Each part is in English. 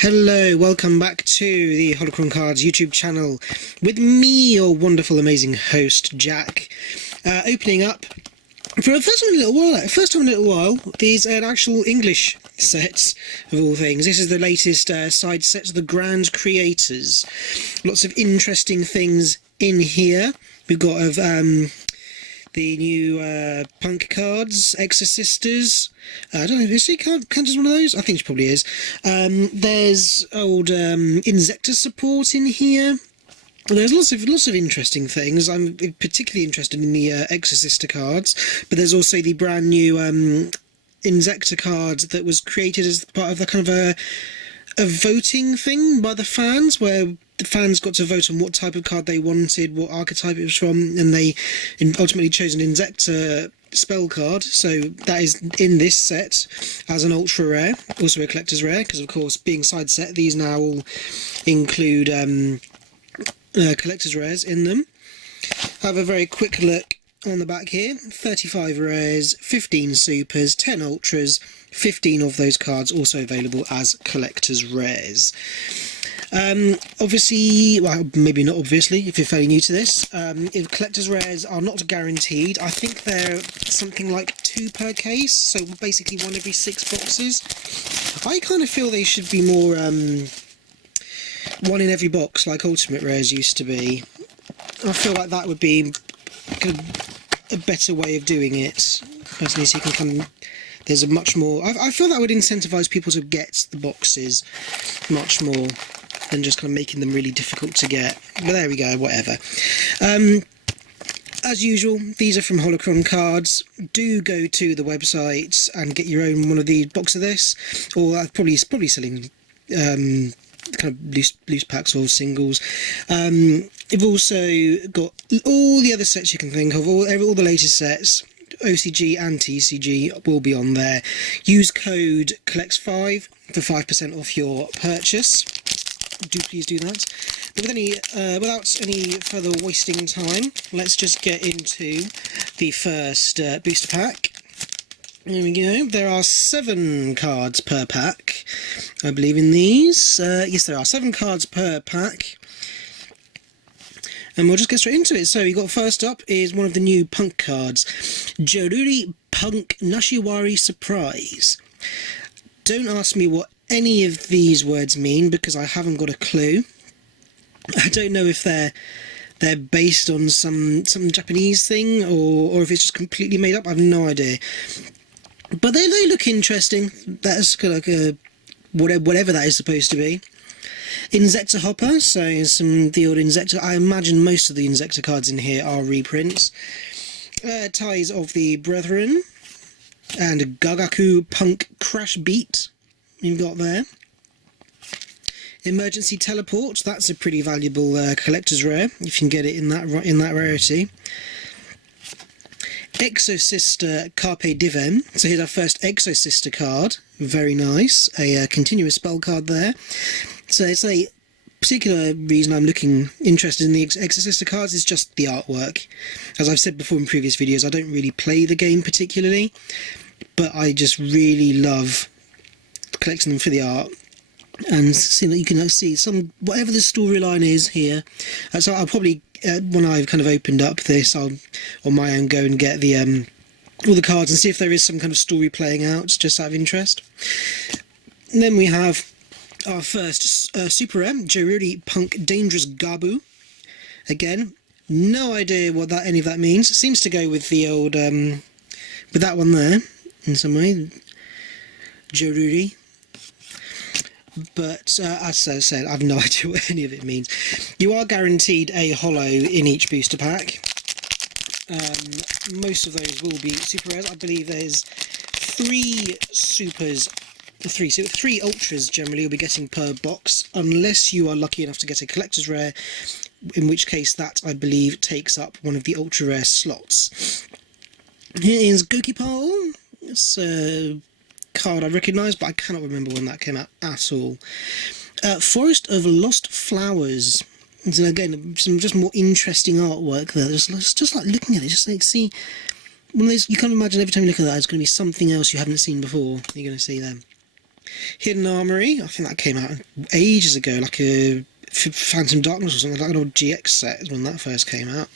Hello, welcome back to the Holocron Cards YouTube channel with me, your wonderful, amazing host, Jack. Opening up for the first time in a little while, these an actual English sets of all things. This is the latest side set of the Grand Creators. Lots of interesting things in here. We've got the new punk cards, Exorcisters. I don't know, is she count as one of those? I think she probably is. There's old Insector support in here. There's lots of interesting things. I'm particularly interested in the Exorcister cards, but there's also the brand new Insector card that was created as part of the kind of a voting thing by the fans, where the fans got to vote on what type of card they wanted, what archetype it was from, and they ultimately chose an Insector spell card. So that is in this set as an ultra rare, also a collector's rare, because of course being side set, these now all include collector's rares in them. Have a very quick look on the back here. 35 rares, 15 supers, 10 ultras, 15 of those cards also available as collector's rares. Obviously, well, maybe not obviously if you're fairly new to this, if collector's rares are not guaranteed. I think they're something like 2 per case, so basically 1 every 6 boxes. I kind of feel they should be more 1 in every box like Ultimate Rares used to be. I feel like that would be a better way of doing it, personally, so you can come. There's a much more. I feel that would incentivise people to get the boxes much more than just kind of making them really difficult to get. But there we go, whatever. As usual, these are from Holocron Cards. Do go to the website and get your own one of these box of this, or probably selling kind of loose packs or singles. You've also got all the other sets you can think of, all the latest sets. OCG and TCG will be on there. Use code COLLECTS5 for 5% off your purchase. Do please do that. But without any further wasting time, let's just get into the first booster pack. There we go. There are 7 cards per pack, I believe, in these. Yes, there are 7 cards per pack. And we'll just get straight into it. So we got first up is one of the new punk cards, Joruri Punk Nashiwari Surprise. Don't ask me what any of these words mean, because I haven't got a clue. I don't know if they're based on some Japanese thing, or if it's just completely made up. I have no idea. But they look interesting. That's kind of like a whatever that is supposed to be. Insector Hopper, so the old Insector. I imagine most of the Insector cards in here are reprints. Ties of the Brethren and Gagaku Punk Crash Beat you've got there. Emergency Teleport, that's a pretty valuable collector's rare if you can get it in that rarity. Exosister Carpe Diem, so here's our first Exosister card, very nice, a continuous spell card there. So it's a particular reason I'm interested in the Exorcister cards is just the artwork. As I've said before in previous videos, I don't really play the game particularly, but I just really love collecting them for the art. And see that you can see whatever the storyline is here. So I'll probably when I've kind of opened up this, I'll on my own go and get the all the cards and see if there is some kind of story playing out, just out of interest. And then we have our first Super M, Joruri Punk Dangerous Gabu. Again, no idea what any of that means. It seems to go with the old, with that one there, in some way. Joruri. But, as I said, I have no idea what any of it means. You are guaranteed a holo in each booster pack. Most of those will be super rares. I believe there's 3 supers. 3 ultras generally you'll be getting per box, unless you are lucky enough to get a collector's rare, in which case that, I believe, takes up one of the ultra rare slots. Here is Gokipal. It's a card I recognise, but I cannot remember when that came out at all. Forest of Lost Flowers. So again, some just more interesting artwork there. Just like looking at it, just like see one of those. You can't imagine every time you look at that, it's going to be something else you haven't seen before. You're going to see them. Hidden Armory, I think that came out ages ago, like a Phantom Darkness or something, like an old GX set when that first came out.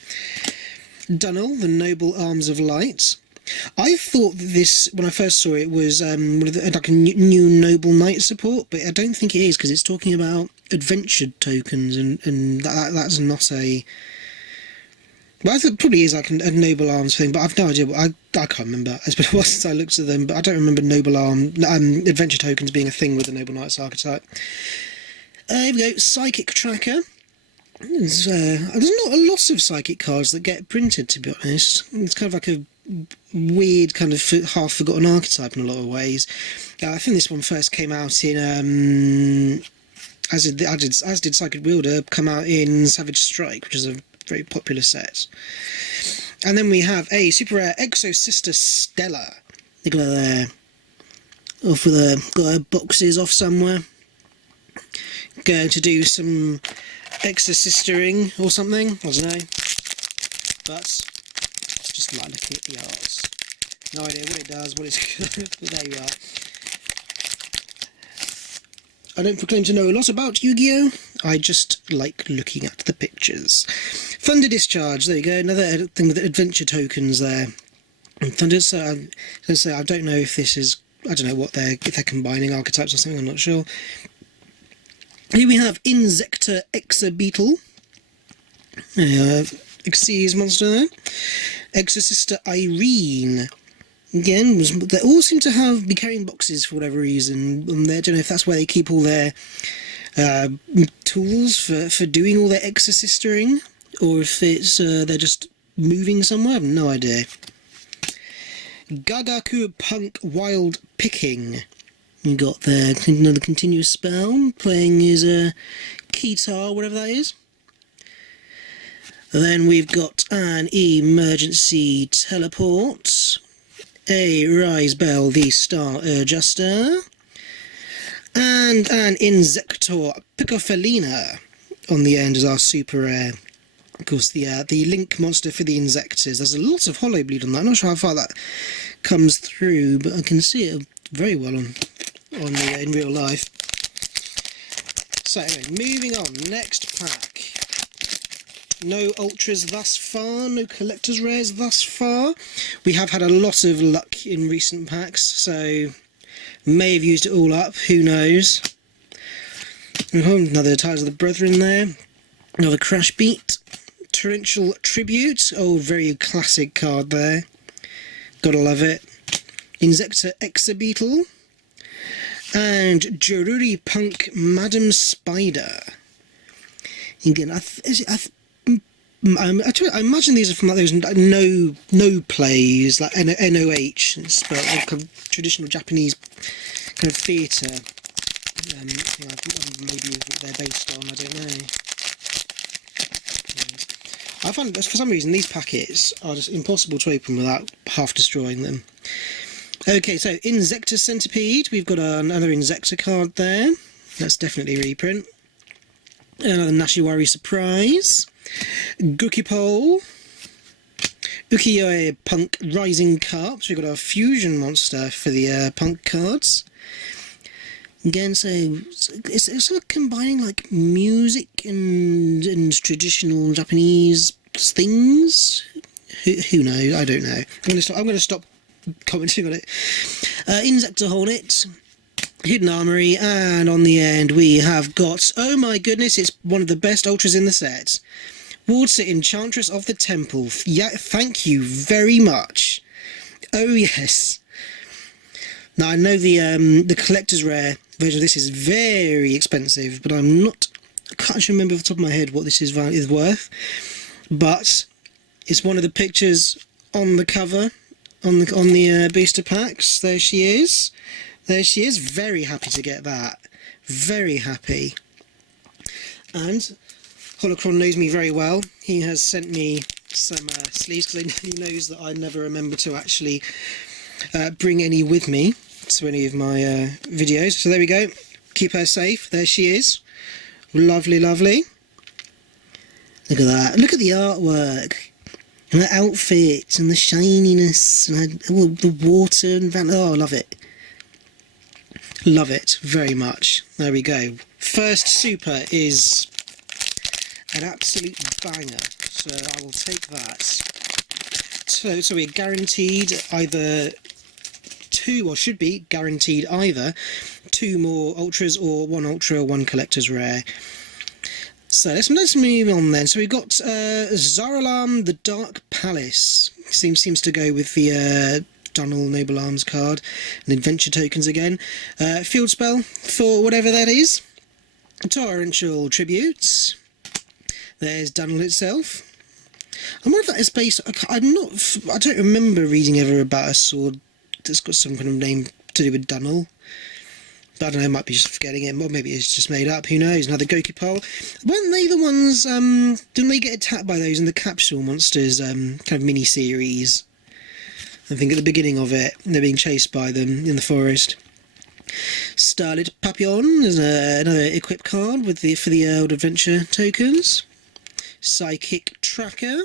DUEL, The Noble Arms of Light. I thought that this, when I first saw it, was like a new Noble Knight support, but I don't think it is, because it's talking about adventure tokens, and that's not a... Well, I think it probably is like a Noble Arms thing, but I've no idea. I can't remember. It's been a while since I looked at them, but I don't remember Noble adventure tokens being a thing with the Noble Knights archetype. Here we go, Psychic Tracker. There's not a lot of Psychic cards that get printed, to be honest. It's kind of like a weird kind of half-forgotten archetype in a lot of ways. I think this one first came out in... as did Psychic Wielder, come out in Savage Strike, which is a very popular set. And then we have a super rare Exo Sister Stella. Look at her there. Off with got her boxes off somewhere. Going to do some exorcistering or something, I don't know. But just like looking at the art. No idea what it does, what it's but there you are. I don't proclaim to know a lot about Yu-Gi-Oh! I just like looking at the pictures. Thunder Discharge, there you go, another thing with adventure tokens there. And Thunder, I don't know if this is, I don't know what if they're combining archetypes or something, I'm not sure. Here we have Insector Exabeetle. Xyz monster there. Exorcister Irene. Again, they all seem to be carrying boxes for whatever reason. And I don't know if that's where they keep all their tools for doing all their exorcistering, or if it's they're just moving somewhere. I have no idea. Gagaku Punk Wild Picking. You got there another continuous spell, playing his Kitar, whatever that is. Then we've got an Emergency Teleport, a Rise Bell, the Star Adjuster, and an Insector Piccofelina on the end as our super rare. Of course, the Link monster for the Insectors. There's a lot of Hollow Bleed on that. I'm not sure how far that comes through, but I can see it very well in real life. So anyway, moving on, next pack. No ultras thus far, no collector's rares thus far. We have had a lot of luck in recent packs, so may have used it all up, who knows. Another Ties of the Brethren there, another Crash Beat, Torrential Tribute, oh very classic card there, gotta love it. Insector Exabeetle, and Joruri Punk Madam Spider. Again, I imagine these are from like those no plays, like NOH. It's spelled like a traditional Japanese kind of theatre. Maybe what they're based on, I don't know. I find for some reason these packets are just impossible to open without half destroying them. Okay, so Insector Centipede, we've got another Insector card there. That's definitely a reprint. Another Nashiwari Surprise. Gukipole. Ukiyo-e Punk Rising Carp. So we've got our fusion monster for the punk cards. Again, so it's sort of combining like music and traditional Japanese things. Who knows? I don't know. I'm going to stop commenting on it. Insector Hornet, Hidden Armory, and on the end we have got, oh my goodness, it's one of the best ultras in the set. Water Enchantress of the Temple. Yeah, thank you very much. Oh yes. Now I know the collector's rare version of this is very expensive, but I can't actually remember off the top of my head what this is worth. But it's one of the pictures on the cover. On the booster packs, there she is. There she is. Very happy to get that. Very happy. And Holocron knows me very well. He has sent me some sleeves because he knows that I never remember to actually bring any with me to any of my videos. So there we go. Keep her safe. There she is. Lovely, lovely. Look at that. Look at the artwork. And the outfit, and the shininess, and the water, and oh, I love it. Love it very much. There we go. First super is an absolute banger, so I will take that. So we're guaranteed either two, or should be guaranteed either two more ultras or one ultra, one collector's rare. So let's move on then. So we've got Zaralam, the Dark Palace. Seems to go with the Donald Noble Arms card and adventure tokens again. Field spell for whatever that is. Torrential Tributes. There's Donald itself. I wonder if that is based. I don't remember reading ever about a sword that's got some kind of name to do with Dunel. But I don't know, I might be just forgetting it, or maybe it's just made up, who knows. Now the Gokipole. Weren't they the ones, didn't they get attacked by those in the Capsule Monsters kind of mini-series? I think at the beginning of it, they're being chased by them in the forest. Starlit Papillon is another equip card with for the Old Adventure tokens. Psychic Tracker.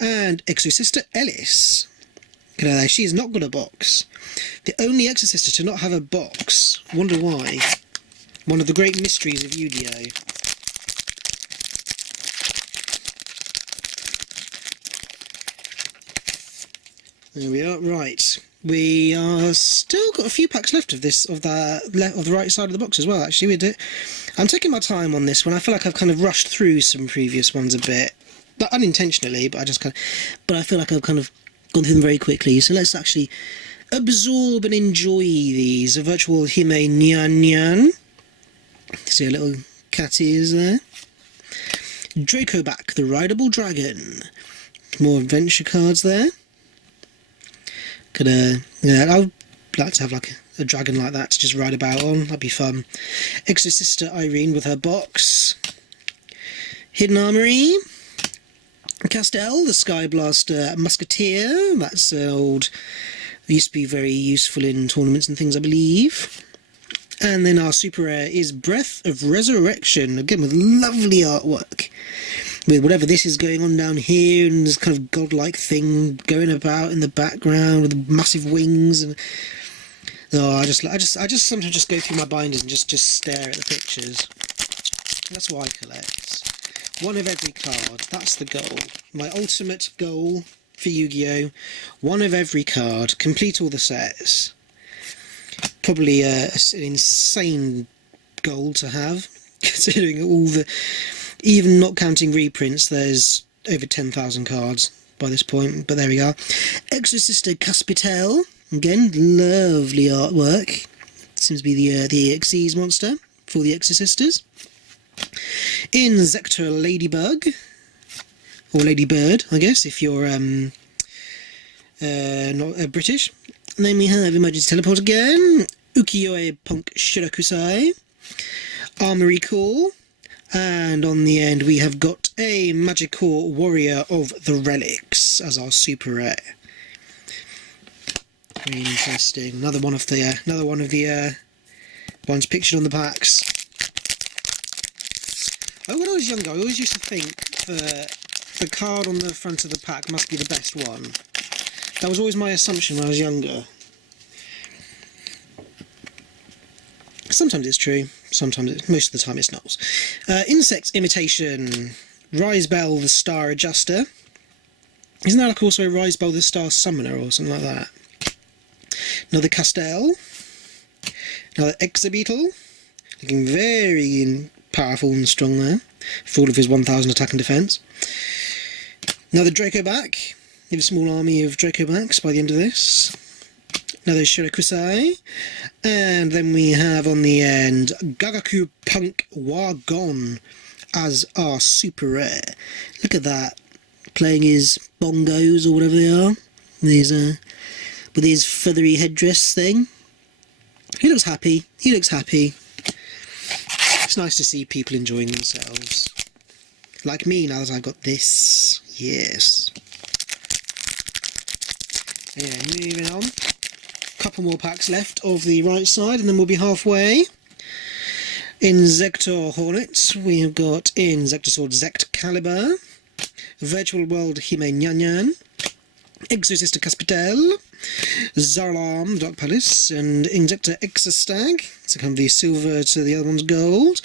And Exosister Ellis. Look at her there, she has not got a box. The only Exosister to not have a box. Wonder why. One of the great mysteries of Yugioh. There we are. Right, we are still got a few packs left of this, of the right side of the box as well. Actually, I'm taking my time on this one. I feel like I've kind of rushed through some previous ones a bit, not unintentionally, but I feel like I've kind of gone through them very quickly. So let's actually absorb and enjoy these. A virtual Hime Nyan Nyan. See a little catty is there. Dracoback, the Rideable Dragon. More adventure cards there. I'd like to have like a dragon like that to just ride about on. That'd be fun. Exosister Irene with her box. Hidden Armory. Castel, the Sky Blaster Musketeer. That's old. Used to be very useful in tournaments and things, I believe. And then our super rare is Breath of Resurrection. Again, with lovely artwork. With whatever this is going on down here, and this kind of godlike thing going about in the background with massive wings, and I just sometimes just go through my binders and just stare at the pictures. That's why I collect. One of every card. That's the goal. My ultimate goal for Yu-Gi-Oh! One of every card. Complete all the sets. Probably an insane goal to have, considering all the. Even not counting reprints, there's over 10,000 cards by this point, but there we are. Exosister Caspitel, again, lovely artwork. Seems to be the Xyz monster for the Exorcisters. Inzektor Ladybug, or Ladybird, I guess, if you're not British. And then we have Emergency Teleport again, Ukiyo-e Punk Shirakusai, Armory Call. And on the end we have got a Magical Warrior of the Relics as our super rare. Very interesting. Another one of the ones pictured on the packs. When I was younger, I always used to think the card on the front of the pack must be the best one. That was always my assumption when I was younger. Sometimes it's true, most of the time it's not. Insect Imitation, Rise-Bell the Star Adjuster. Isn't that like also Rise-Bell the Star Summoner or something like that? Another Castel. Another Exobeetle. Looking very powerful and strong there, for all of his 1000 attack and defence. Another Dracoback. You have a small army of Dracobacks by the end of this. Another Shirakusai, and then we have on the end Gagaku Punk Wagon as our super rare. Look at that, playing his bongos or whatever they are. These with his feathery headdress thing. He looks happy. He looks happy. It's nice to see people enjoying themselves, like me now that I've got this. Yes. Yeah, moving on. Couple more packs left of the right side and then we'll be halfway. Inzektor Hornet, we have got Inzektor Sword Zect Caliber, Virtual World Hime Nyan Nyan, Exosister Caspitel, Zaralam, Dark Palace, and Injector Exostag, so kind of the silver to the other one's gold.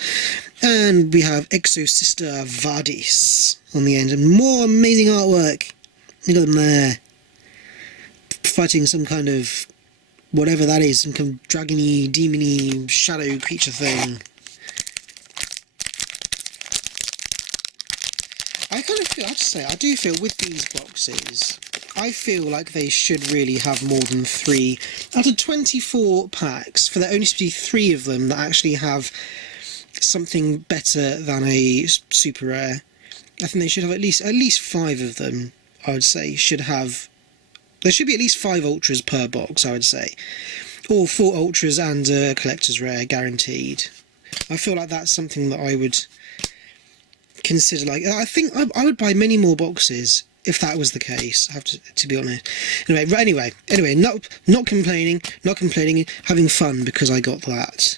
And we have Exosister Vardis on the end, and more amazing artwork. Look at them there. Fighting some kind of, whatever that is, some kind of dragony, demony, shadow creature thing. I kind of feel, I have to say, I do feel with these boxes, I feel like they should really have more than 3. Out of 24 packs, for there only to be 3 of them that actually have something better than a super rare, I think they should have at least 5 of them, I would say, should have. There should be at least 5 ultras per box, I would say. Or 4 ultras and a collector's rare, guaranteed. I feel like that's something that I would consider. Like, I think I would buy many more boxes if that was the case, I have to be honest. Anyway, not complaining, having fun because I got that.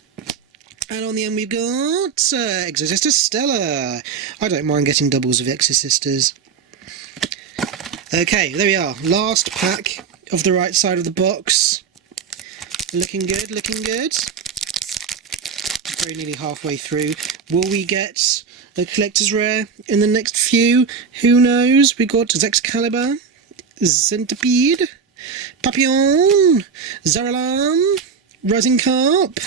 And on the end we've got Exosister Stella. I don't mind getting doubles of Exosisters. Okay, there we are. Last pack of the right side of the box. Looking good, looking good. Very nearly halfway through. Will we get a collector's rare in the next few? Who knows? We got Excalibur, Centipede, Papillon, Zaralam, Rising Carp,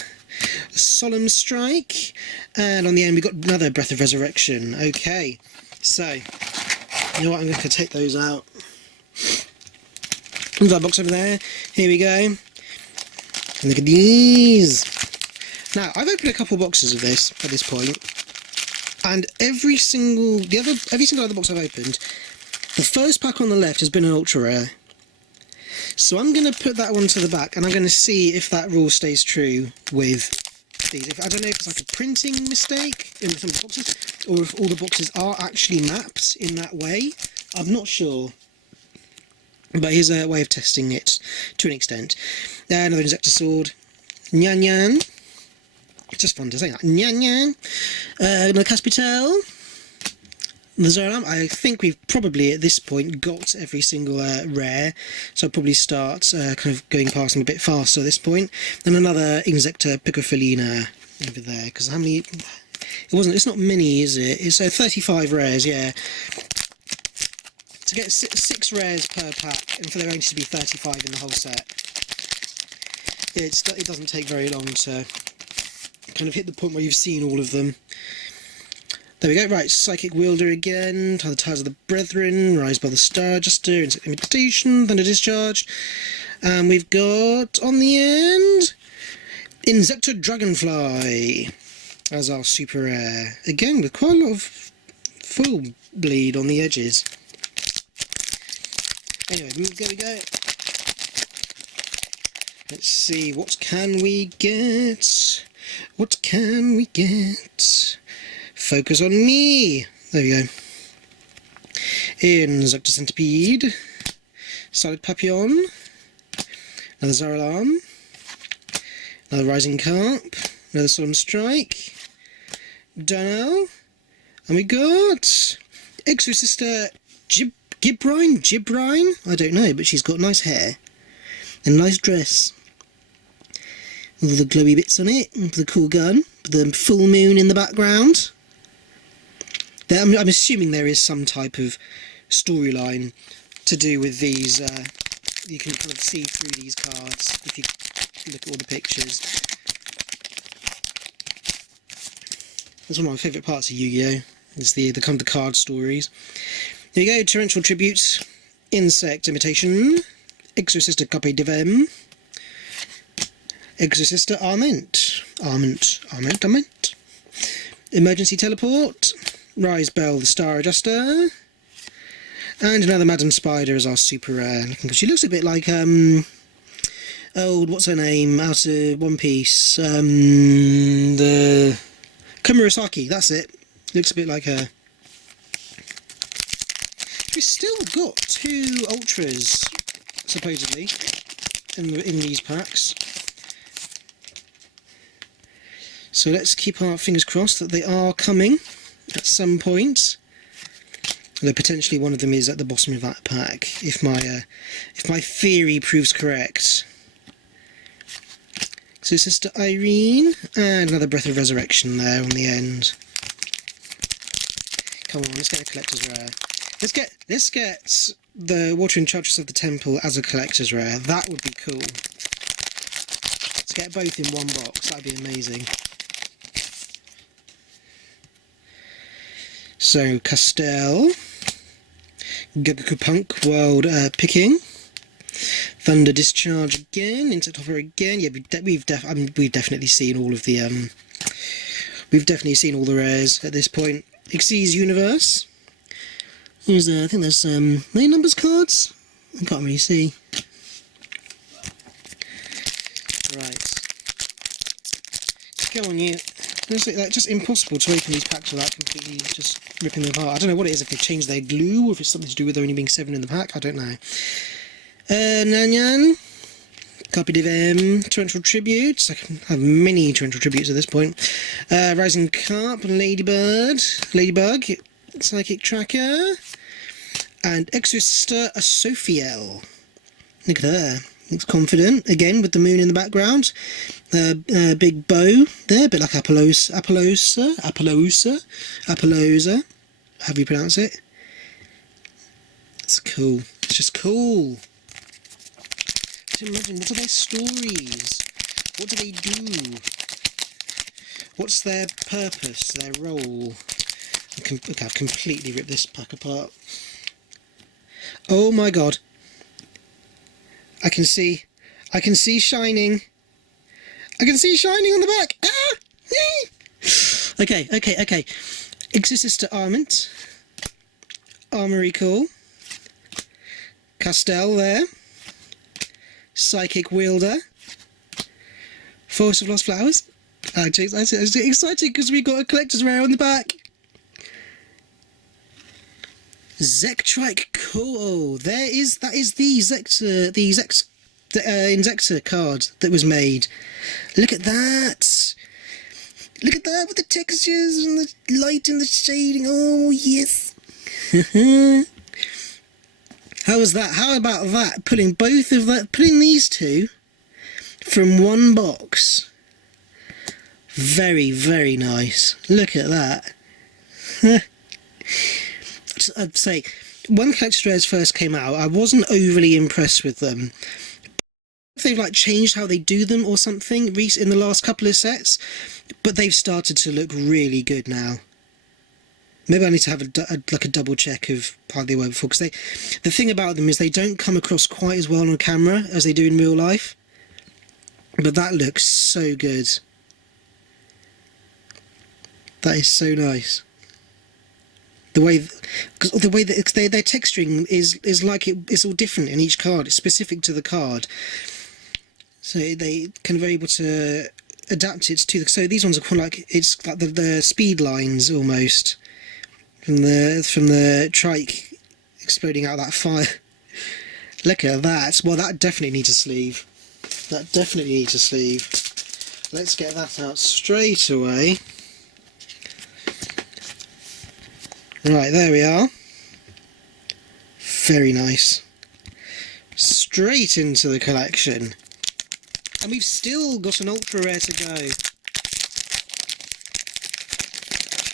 Solemn Strike, and on the end we got another Breath of Resurrection. Okay, so you know what? I'm going to take those out. There's that box over there. Here we go. Look at these. Now, I've opened a couple boxes of this at this point, and every single other box I've opened, the first pack on the left has been an ultra rare. So I'm going to put that one to the back, and I'm going to see if that rule stays true with these. I don't know if it's like a printing mistake in some of the boxes, or if all the boxes are actually mapped in that way. I'm not sure. But here's a way of testing it to an extent. Another Insector Sword. Nyan Nyan. It's just fun to say that. Nyan Nyan. Another Caspitel. The Zaralam. I think we've probably at this point got every single rare, so I'll probably start kind of going past them a bit faster at this point. And another Insector Piccofelina over there, because how many? It's not many, is it? It's 35 rares, yeah. To get 6 rares per pack, and for there only to be 35 in the whole set, it doesn't take very long to kind of hit the point where you've seen all of them. There we go. Right, Psychic Wielder again, the Ties of the Brethren, Rise by the Star Adjuster, Insect Imitation, Thunder Discharge, and we've got on the end Insector Dragonfly as our super rare, again with quite a lot of full bleed on the edges. Anyway, there we go. Let's see, what can we get? What can we get? Focus on me! There we go. Insector Centipede. Solid Papillon. Another Zaralam. Another Rising Carp. Another Solemn Strike. Dunno. And we got Exosister Gibrine? I don't know, but she's got nice hair. And a nice dress. With all the glowy bits on it. With the cool gun. With the full moon in the background. I'm assuming there is some type of storyline to do with these. You can kind of see through these cards if you look at all the pictures. That's one of my favourite parts of Yu-Gi-Oh! Is the kind of the card stories. Here we go, Torrential Tribute, Insect Imitation, Exosister Carpe Diem, Exosister Arment, Emergency Teleport, Rise Bell the Star Adjuster, and another Madam Spider as our super rare. She looks a bit like, what's her name, out of One Piece, the Komurasaki, that's it. Looks a bit like her. We've still got 2 ultras, supposedly, in these packs. So let's keep our fingers crossed that they are coming at some point. Although potentially one of them is at the bottom of that pack, if my theory proves correct. So Sister Irene, and another Breath of Resurrection there on the end. Come on, let's get a collector's rare. Let's get the Water Enchantress of the Temple as a collector's rare. That would be cool. Let's get both in one box. That'd be amazing. So Castell, Gugapunk World Picking, Thunder Discharge again, Insect Hopper again. Yeah, we've definitely seen all of the we've definitely seen all the rares at this point. Xyz Universe. There's I think there's main numbers cards. I can't really see. Right. Let's go on you. Honestly, that's just impossible to open these packs without completely just ripping them apart. I don't know what it is, if they changed their glue, or if it's something to do with there only being 7 in the pack, I don't know. Nanyan, Carpe Diem, Torrential Tributes. I can have many Torrential Tributes at this point. Rising Carp, Ladybug, Psychic Tracker, and Exorcister Asophiel. Look at her. Looks confident, again with the moon in the background. Big bow there, a bit like Apollosa, however you pronounce it. It's cool. It's just cool. Just imagine, what are their stories? What do they do? What's their purpose, their role? Look, I've completely ripped this pack apart. Oh my god. I can see shining. I can see shining on the back. Ah! Okay. Exorcister Armament. Armory Call. Castell there. Psychic Wielder. Forest of Lost Flowers. I'm excited because we got a collector's rare on the back. Zektrike Core. That is the Inzektor card that was made. Look at that. Look at that with the textures and the light and the shading. Oh yes. How was that? How about that? Putting these two from one box. Very, very nice. Look at that. I'd say, when collector's rares first came out, I wasn't overly impressed with them. They've like changed how they do them or something in the last couple of sets, but they've started to look really good now. Maybe I need to have a double check of how they were before, because the thing about them is they don't come across quite as well on camera as they do in real life. But that looks so good. That is so nice. The way that their texturing is like it's all different in each card. It's specific to the card, so they can be able to adapt it to. So these ones are quite like the speed lines almost from the trike exploding out that fire. Look at that. Well, that definitely needs a sleeve. That definitely needs a sleeve. Let's get that out straight away. Right, there we are. Very nice. Straight into the collection. And we've still got an ultra rare to go.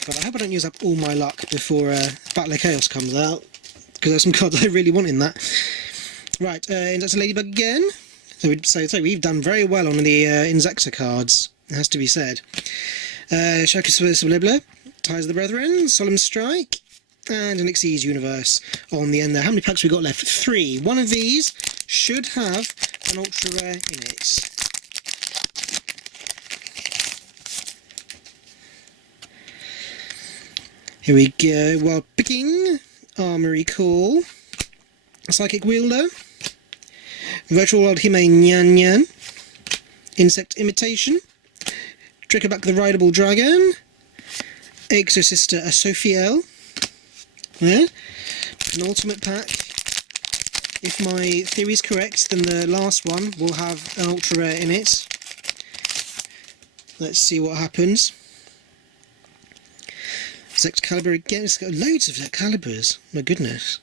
But I hope I don't use up all my luck before Battle of Chaos comes out, because there's some cards I really want in that. Right, Inzektor Ladybug again. So we've done very well on the Inzektor cards, it has to be said. Shakus Sublibla, Ties of the Brethren, Solemn Strike, and an Xyz Universe on the end there. How many packs we got left? 3. One of these should have an ultra rare in it. Here we go. Wild Picking, Armory Call, Psychic Wielder, Virtual World Hime Nyan Nyan, Insect Imitation, Trickerback the Rideable Dragon, Exorcister Asophiel. Yeah, an ultimate pack. If my theory is correct, then the last one will have an ultra rare in it. Let's see what happens. Excalibur again. It's got loads of Excaliburs. My goodness.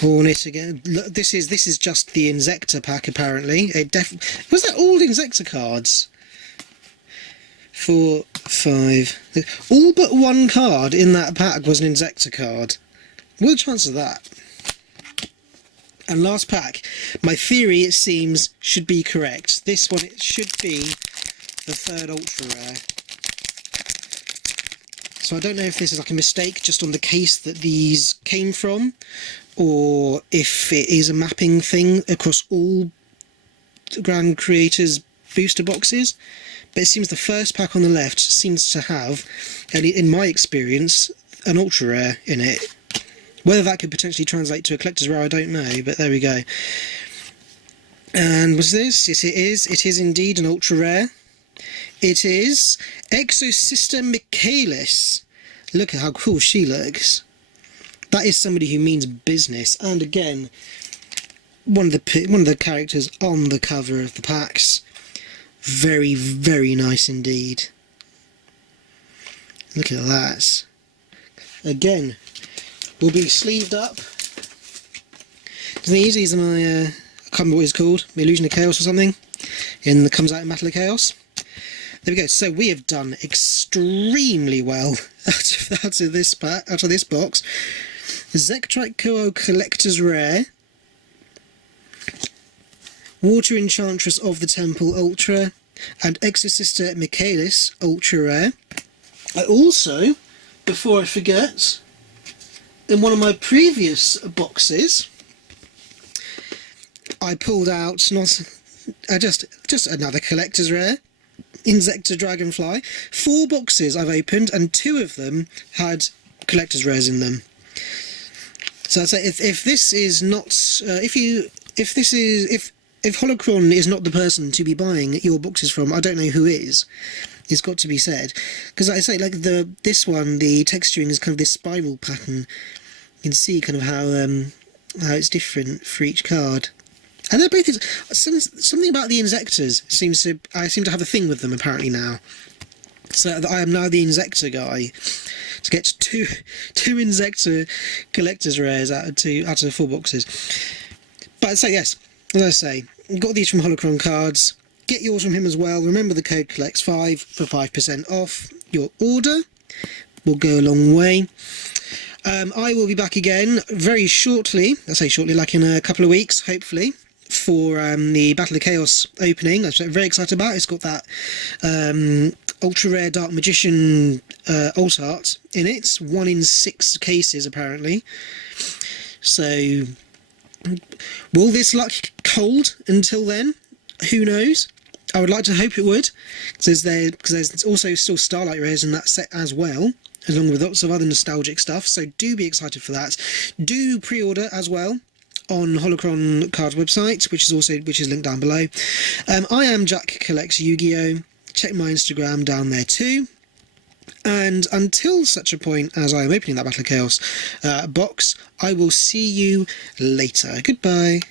Hornet again. Look, this is just the Insecta pack apparently. It was that all Insecta cards? 4, 5. All but one card in that pack was an Insecta card. What are the chances of that? And last pack. My theory, it seems, should be correct. This one, it should be the third ultra rare. So I don't know if this is like a mistake just on the case that these came from, or if it is a mapping thing across all Grand Creators booster boxes. But it seems the first pack on the left seems to have, in my experience, an ultra rare in it. Whether that could potentially translate to a collector's rare, I don't know, but there we go. And was this? Yes, it is. It is indeed an ultra rare. It is Exosister Michaelis. Look at how cool she looks. That is somebody who means business. And again, one of the characters on the cover of the packs. Very, very nice indeed. Look at that. Again, will be sleeved up. These are my, I can't remember what it's called, Illusion of Chaos or something, and comes out in Battle of Chaos. There we go. So we have done extremely well out of this box. Zektrite Kuo Collector's Rare, Water Enchantress of the Temple Ultra, and Exosister Michaelis Ultra Rare. I also, before I forget, in one of my previous boxes, I pulled out just another collector's rare, Insecta Dragonfly. 4 boxes I've opened, and 2 of them had collector's rares in them. So I'd say if this is not if Holocron is not the person to be buying your boxes from, I don't know who is. It's got to be said, because like I say, like this one, the texturing is kind of this spiral pattern. You can see kind of how it's different for each card, and they're both something about the Insectas I seem to have a thing with them apparently now. So I am now the Insecta guy to get two Insecta collector's rares out of 4 boxes. But so yes, as I say, got these from Holocron Cards. Get yours from him as well. Remember the code COLLECTS5 for 5% off your order. Will go a long way. I will be back again very shortly. I say shortly, like in a couple of weeks, hopefully, for the Battle of Chaos opening. I'm very excited about it. It's got that ultra rare Dark Magician alt art in it. 1 in 6 cases apparently. So will this luck hold until then? Who knows? I would like to hope it would, because there's also still Starlight rares in that set as well, along with lots of other nostalgic stuff. So do be excited for that. Do pre-order as well on Holocron Cards website, which is linked down below. I am Jack Collects Yu-Gi-Oh. Check my Instagram down there too. And until such a point as I am opening that Battle of Chaos box, I will see you later. Goodbye.